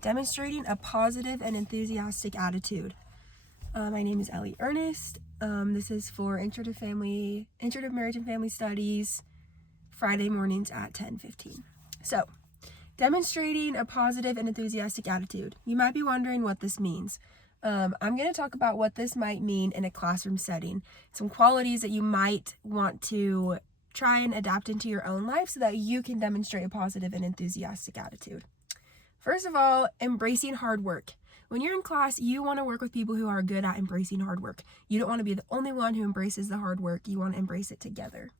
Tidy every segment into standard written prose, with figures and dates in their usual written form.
demonstrating a positive and enthusiastic attitude. My name is Ellie Ernest. This is for Intro to Marriage and Family Studies, Friday mornings at 10:15. So, demonstrating a positive and enthusiastic attitude. You might be wondering what this means. I'm going to talk about what this might mean in a classroom setting, some qualities that you might want to try and adapt into your own life so that you can demonstrate a positive and enthusiastic attitude. First of all, embracing hard work. When you're in class, you want to work with people who are good at embracing hard work. You don't want to be the only one who embraces the hard work. You want to embrace it together.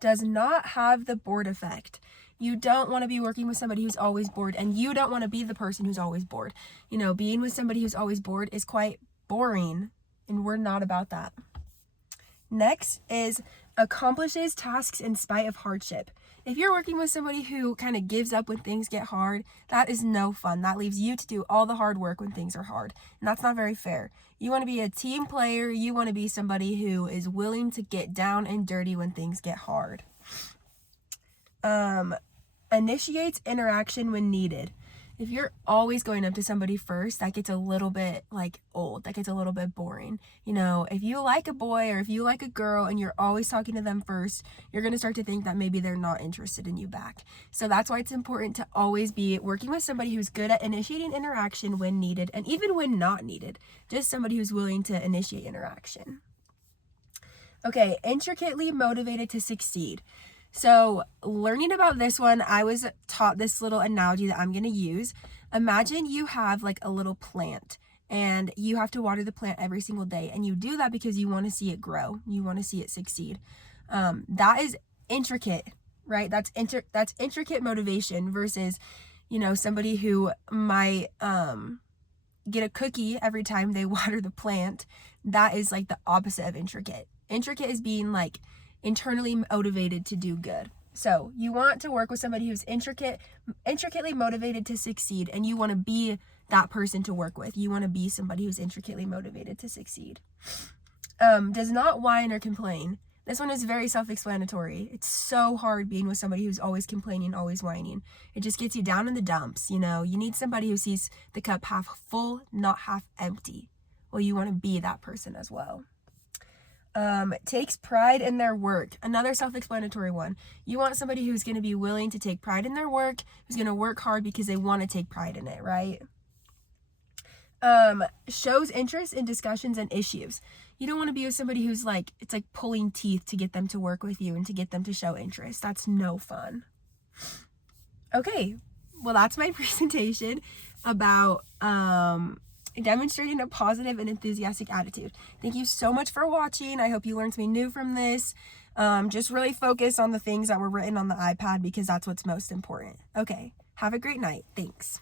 Does not have the bored effect. You don't want to be working with somebody who's always bored, and you don't want to be the person who's always bored. Being with somebody who's always bored is quite boring, and we're not about that. Next is accomplishes tasks in spite of hardship. If you're working with somebody who kind of gives up when things get hard, that is no fun. That leaves you to do all the hard work when things are hard, and that's not very fair. You want to be a team player. You want to be somebody who is willing to get down and dirty when things get hard. Initiates interaction when needed. If you're always going up to somebody first, that gets a little bit old. That gets a little bit boring. If you like a boy or if you like a girl and you're always talking to them first, you're going to start to think that maybe they're not interested in you back. So that's why it's important to always be working with somebody who's good at initiating interaction when needed and even when not needed. Just somebody who's willing to initiate interaction. Okay, intricately motivated to succeed. So learning about this one, I was taught this little analogy that I'm going to use. Imagine you have a little plant and you have to water the plant every single day. And you do that because you want to see it grow. You want to see it succeed. That is intricate, right? That's intricate motivation versus, somebody who might get a cookie every time they water the plant. That is the opposite of intricate. Intricate is being internally motivated to do good. So you want to work with somebody who's intricately motivated to succeed, and you want to be that person to work with. You want to be somebody who's intricately motivated to succeed. Does not whine or complain. This one is very self-explanatory. It's so hard being with somebody who's always complaining, always whining. It just gets you down in the dumps. You need somebody who sees the cup half full, not half empty. Well, you want to be that person as well. Takes pride in their work. Another self-explanatory one. You want somebody who's going to be willing to take pride in their work, who's going to work hard because they want to take pride in it, right? Shows interest in discussions and issues. You don't want to be with somebody who's it's like pulling teeth to get them to work with you and to get them to show interest. That's no fun. Okay, well, that's my presentation about demonstrating a positive and enthusiastic attitude. Thank you so much for watching. I hope you learned something new from this. Just really focus on the things that were written on the iPad because that's what's most important. Okay, have a great night. Thanks.